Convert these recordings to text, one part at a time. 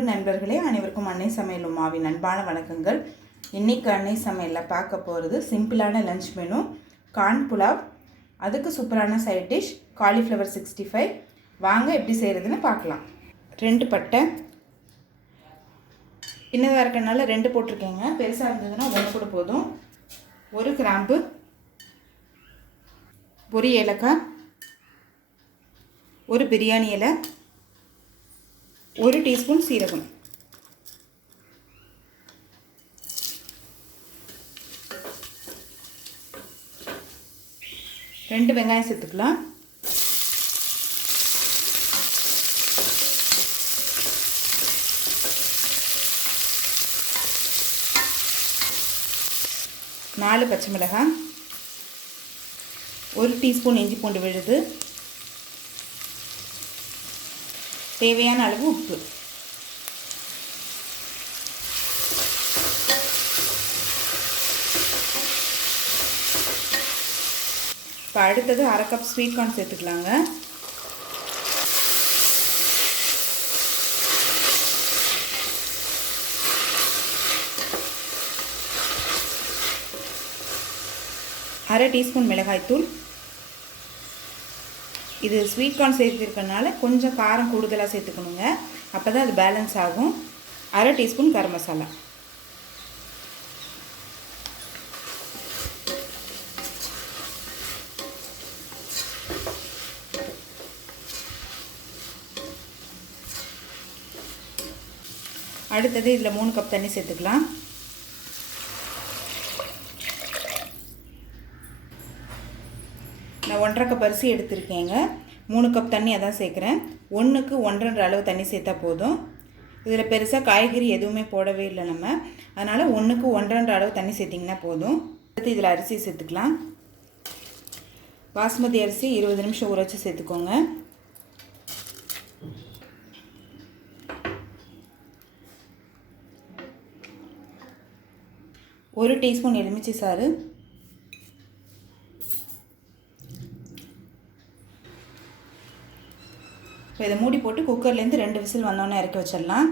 அன்பு நண்பர்களே, அனைவருக்கும் அன்னை சமையல் உமாவின் அன்பான வணக்கங்கள். இன்றைக்கி அன்னை சமையலில் பார்க்க போகிறது சிம்பிளான லஞ்ச் மெனு கார்ன் புலாவ். அதுக்கு சூப்பரான சைட் டிஷ் காலிஃப்ளவர் 65. வாங்க எப்படி செய்கிறதுன்னு பார்க்கலாம். 2 பட்டை, சின்னதாக இருக்கிறதுனால 2 போட்டிருக்கேங்க. பெருசாக இருந்ததுன்னா 1 கூட போதும். 1 கிராம்பு, 1 ஏலக்காய், 1 பிரியாணி இலை, 1 டீஸ்பூன் சீரகம், ரெண்டு வெங்காயம் சேர்த்துக்கலாம். நாலு பச்சை மிளகாய், 1 டீஸ்பூன் இஞ்சி பூண்டு விழுது, தேவையான அளவு உப்பு. இப்போ அடுத்தது 1/2 கப் ஸ்வீட் கார்ன் சேர்த்துக்கலாங்க. அரை டீஸ்பூன் மிளகாய்த்தூள். இது ஸ்வீட் கார்ன் சேர்த்துருக்கனால கொஞ்சம் காரம் கூடுதலாக சேர்த்துக்கணுங்க, அப்போ தான் அது பேலன்ஸ் ஆகும். அரை டீஸ்பூன் கரம் மசாலா. அடுத்தது இதில் 3 கப் தண்ணி சேர்த்துக்கலாம். நான் 1/2 கப் அரிசி எடுத்துருக்கேங்க. 3 கப் தண்ணி அதான் சேர்க்குறேன். 1க்கு 1.5 அளவு தண்ணி சேர்த்தா போதும். இதில் பெருசாக காய்கறி எதுவுமே போடவே இல்லை நம்ம, அதனால் 1க்கு 1.5 அளவு தண்ணி சேர்த்திங்கன்னா போதும். அடுத்து இதில் அரிசி சேர்த்துக்கலாம். பாஸ்மதி அரிசி 20 நிமிஷம் ஊற வச்சு சேர்த்துக்கோங்க. ஒரு டீஸ்பூன் எலுமிச்சை சாறு, இப்போ இதை மூடி போட்டு குக்கர்லேருந்து 2 விசில் வந்தோன்னே இறக்கி வச்சிடலாம்.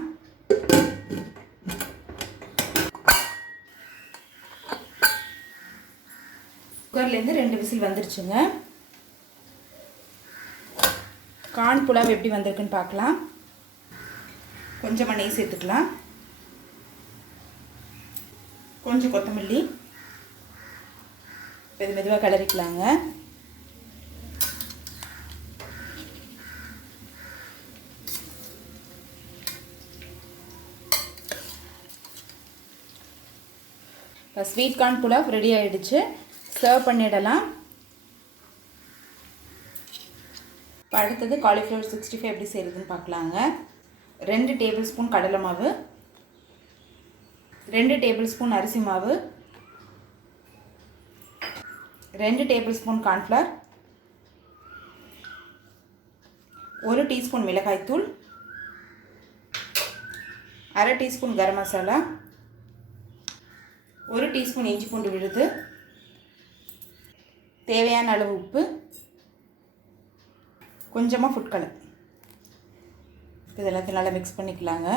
குக்கர்லேருந்து 2 விசில் வந்துருச்சுங்க. கார்ன் புலாவ் எப்படி வந்திருக்குன்னு பார்க்கலாம். கொஞ்சமாக நெய் சேர்த்துக்கலாம், கொஞ்சம் கொத்தமல்லி. இது மெதுவாக கிளறிக்கலாங்க. இப்போ ஸ்வீட் கார்ன் புலாவ் ரெடி ஆகிடுச்சு. சர்வ் பண்ணிடலாம். இப்போ அடுத்தது காலிஃப்ளவர் 65 எப்படி செய்கிறதுன்னு பார்க்கலாங்க. 2 டேபிள் ஸ்பூன் கடலை மாவு, 2 டேபிள் ஸ்பூன் அரிசி மாவு, 2 டேபிள் ஸ்பூன் கார்ன்ஃப்ளவர், 1 டீஸ்பூன் மிளகாய்த்தூள், அரை டீஸ்பூன் கரம் மசாலா, 1 டீஸ்பூன் இஞ்சி பூண்டு விழுது, தேவையான அளவு உப்பு, கொஞ்சமாக ஃபுட் கலர். இது எல்லாத்தையும் நல்லா மிக்ஸ் பண்ணிக்கலாங்க.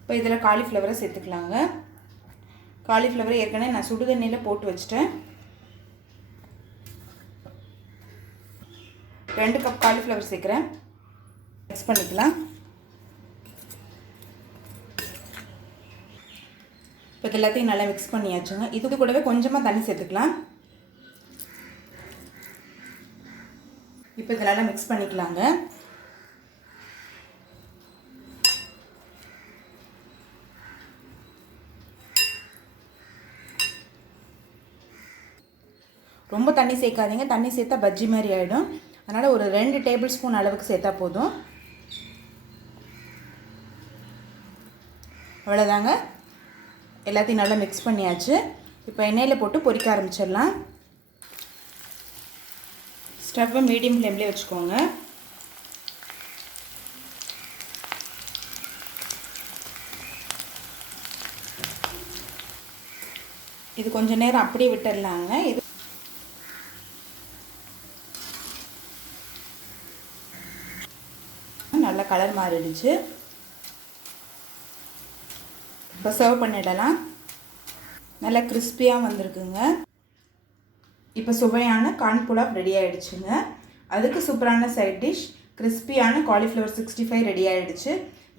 இப்போ இதில் காலிஃப்ளவரை சேர்த்துக்கலாங்க. காலிஃப்ளவரை ஏற்கனவே நான் சுடுதண்ணியில் போட்டு வச்சுட்டேன். 2 கப் காலிஃப்ளவர் சேர்க்குறேன். மிக்ஸ் பண்ணிக்கலாம். இப்போ இது எல்லாத்தையும் நல்லா மிக்ஸ் பண்ணியாச்சுங்க. இது கூடவே கொஞ்சமாக தண்ணி சேர்த்துக்கலாம். இப்போ இது நல்லா மிக்ஸ் பண்ணிக்கலாங்க. ரொம்ப தண்ணி சேர்க்காதீங்க, தண்ணி சேர்த்தா பஜ்ஜி மாதிரி ஆகிடும். அதனால் ஒரு 2 டேபிள் ஸ்பூன் அளவுக்கு சேர்த்தா போதும். அவ்வளோதாங்க. எல்லாத்தையும் நல்லா மிக்ஸ் பண்ணியாச்சு. இப்போ எண்ணெயில் போட்டு பொரிக்க ஆரம்பிச்சிடலாம். ஸ்டவ்வை மீடியம் ஃப்ளேம்லேயே வச்சுக்கோங்க. இது கொஞ்சம் நேரம் அப்படியே விட்டுடலாங்க. இது நல்லா கலர் மாறிடுச்சு. இப்போ சர்வ் பண்ணிடலாம். நல்லா கிறிஸ்பியாக வந்திருக்குங்க. இப்போ சுவையான கார்ன் புலாவ் ரெடி ஆகிடுச்சுங்க. அதுக்கு சூப்பரான சைட் டிஷ் கிறிஸ்பியான காலிஃப்ளவர் 65 ரெடி ஆகிடுச்சு.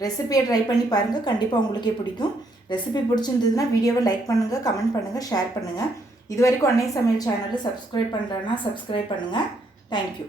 ரெசிபியை ட்ரை பண்ணி பாருங்கள், கண்டிப்பாக உங்களுக்கே பிடிக்கும். ரெசிபி பிடிச்சிருந்ததுன்னா வீடியோவை லைக் பண்ணுங்கள், கமெண்ட் பண்ணுங்கள், ஷேர் பண்ணுங்கள். இது வரைக்கும் அன்னை சமையல் சேனலை சப்ஸ்கிரைப் பண்ணுறேன்னா சப்ஸ்கிரைப் பண்ணுங்கள். தேங்க்யூ.